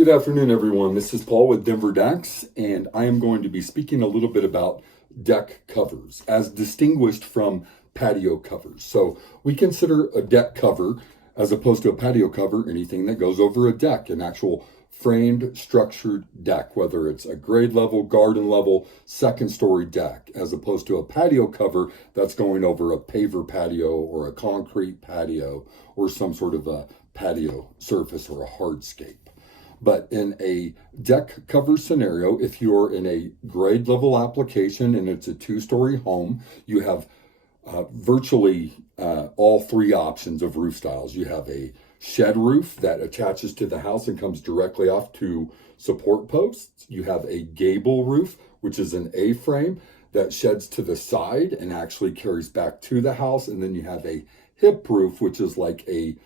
Good afternoon, everyone. This is Paul with Denver Decks, and I am going to be speaking a little bit about deck covers as distinguished from patio covers. So we consider a deck cover, as opposed to a patio cover, anything that goes over a deck, an actual framed structured deck, whether it's a grade level, garden level, second story deck, as opposed to a patio cover that's going over a paver patio or a concrete patio or some sort of a patio surface or a hardscape. But in a deck cover scenario, if you're in a grade level application and it's a two-story home, you have virtually all three options of roof styles. You have a shed roof that attaches to the house and comes directly off to support posts. You have a gable roof, which is an A-frame that sheds to the side and actually carries back to the house. And then you have a hip roof, which is like a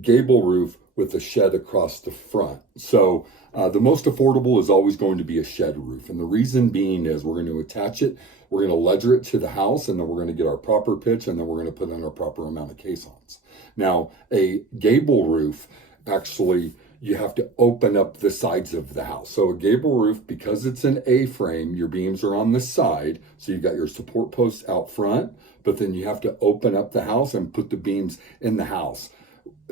gable roof with a shed across the front. So the most affordable is always going to be a shed roof. And the reason being is we're going to attach it, we're going to ledger it to the house, and then we're going to get our proper pitch, and then we're going to put in our proper amount of caissons. Now, a gable roof, actually, you have to open up the sides of the house. So a gable roof, because it's an A-frame, your beams are on the side. So you've got your support posts out front, but then you have to open up the house and put the beams in the house.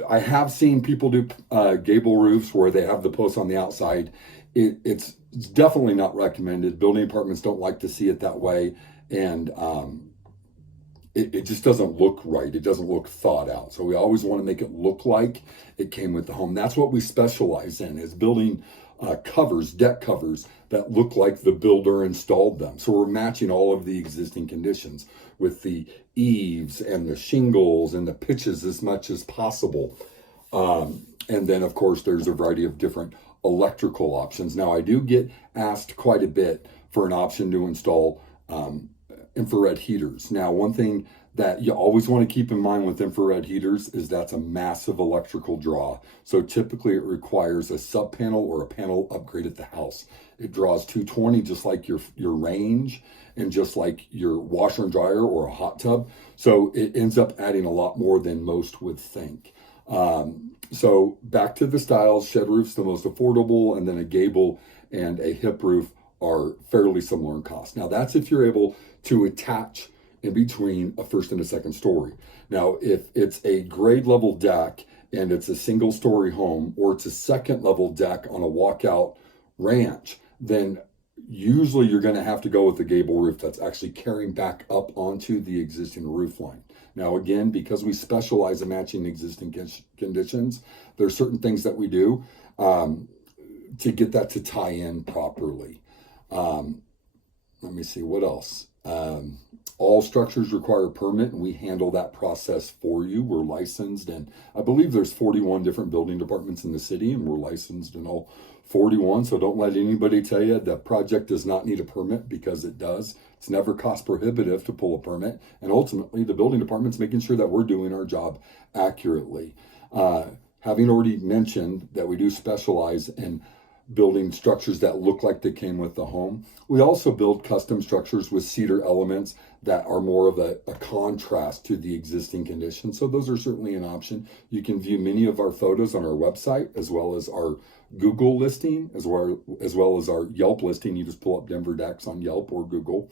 I have seen people do gable roofs where they have the posts on the outside. It's definitely not recommended. Building departments don't like to see it that way, and it just doesn't look right. It doesn't look thought out. So we always want to make it look like it came with the home. That's what we specialize in, is building covers, deck covers that look like the builder installed them. So we're matching all of the existing conditions with the eaves and the shingles and the pitches as much as possible. And then, of course, there's a variety of different electrical options. Now, I do get asked quite a bit for an option to install infrared heaters. Now, one thing that you always want to keep in mind with infrared heaters is that's a massive electrical draw. So typically it requires a sub panel or a panel upgrade at the house. It draws 220 just like your range and just like your washer and dryer or a hot tub. So it ends up adding a lot more than most would think. So back to the styles, shed roof's the most affordable, and then a gable and a hip roof are fairly similar in cost. Now that's if you're able to attach in between a first and a second story. Now, if it's a grade level deck and it's a single story home, or it's a second level deck on a walkout ranch, then usually you're going to have to go with the gable roof that's actually carrying back up onto the existing roof line. Now, again, because we specialize in matching existing conditions, there are certain things that we do to get that to tie in properly. Let me see, what else? All structures require a permit, and we handle that process for you. We're licensed, and I believe there's 41 different building departments in the city, and we're licensed in all 41. So don't let anybody tell you the project does not need a permit, because it does. It's never cost prohibitive to pull a permit, and ultimately the building department's making sure that we're doing our job accurately. Having already mentioned that we do specialize in building structures that look like they came with the home, we also build custom structures with cedar elements that are more of a contrast to the existing conditions. So those are certainly an option. You can view many of our photos on our website, as well as our Google listing, as well as our Yelp listing. You just pull up Denver Decks on Yelp or Google,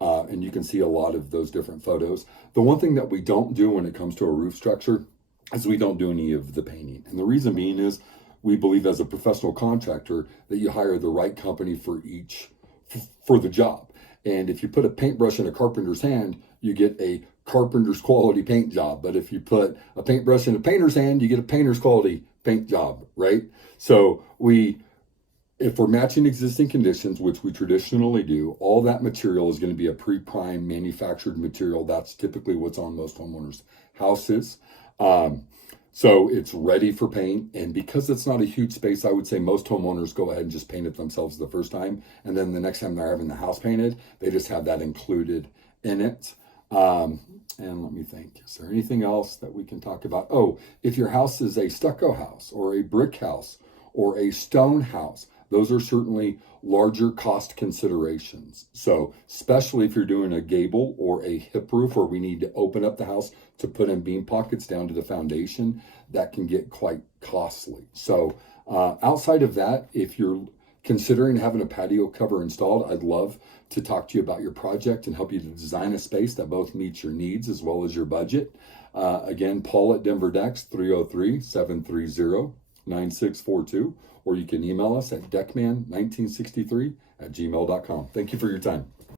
and you can see a lot of those different photos. The one thing that we don't do when it comes to a roof structure is we don't do any of the painting. And the reason being is we believe, as a professional contractor, that you hire the right company for the job. And if you put a paintbrush in a carpenter's hand, you get a carpenter's quality paint job. But if you put a paintbrush in a painter's hand, you get a painter's quality paint job, right? So if we're matching existing conditions, which we traditionally do, all that material is going to be a pre-prime manufactured material. That's typically what's on most homeowners' houses. So it's ready for paint. And because it's not a huge space, I would say most homeowners go ahead and just paint it themselves the first time. And then the next time they're having the house painted, they just have that included in it. And let me think, is there anything else that we can talk about? Oh, if your house is a stucco house or a brick house or a stone house, those are certainly larger cost considerations. So especially if you're doing a gable or a hip roof where we need to open up the house to put in beam pockets down to the foundation, that can get quite costly. So Outside of that, if you're considering having a patio cover installed, I'd love to talk to you about your project and help you to design a space that both meets your needs as well as your budget. Again, Paul at Denver Decks, 303-730-9642, or you can email us at deckman1963@gmail.com. Thank you for your time.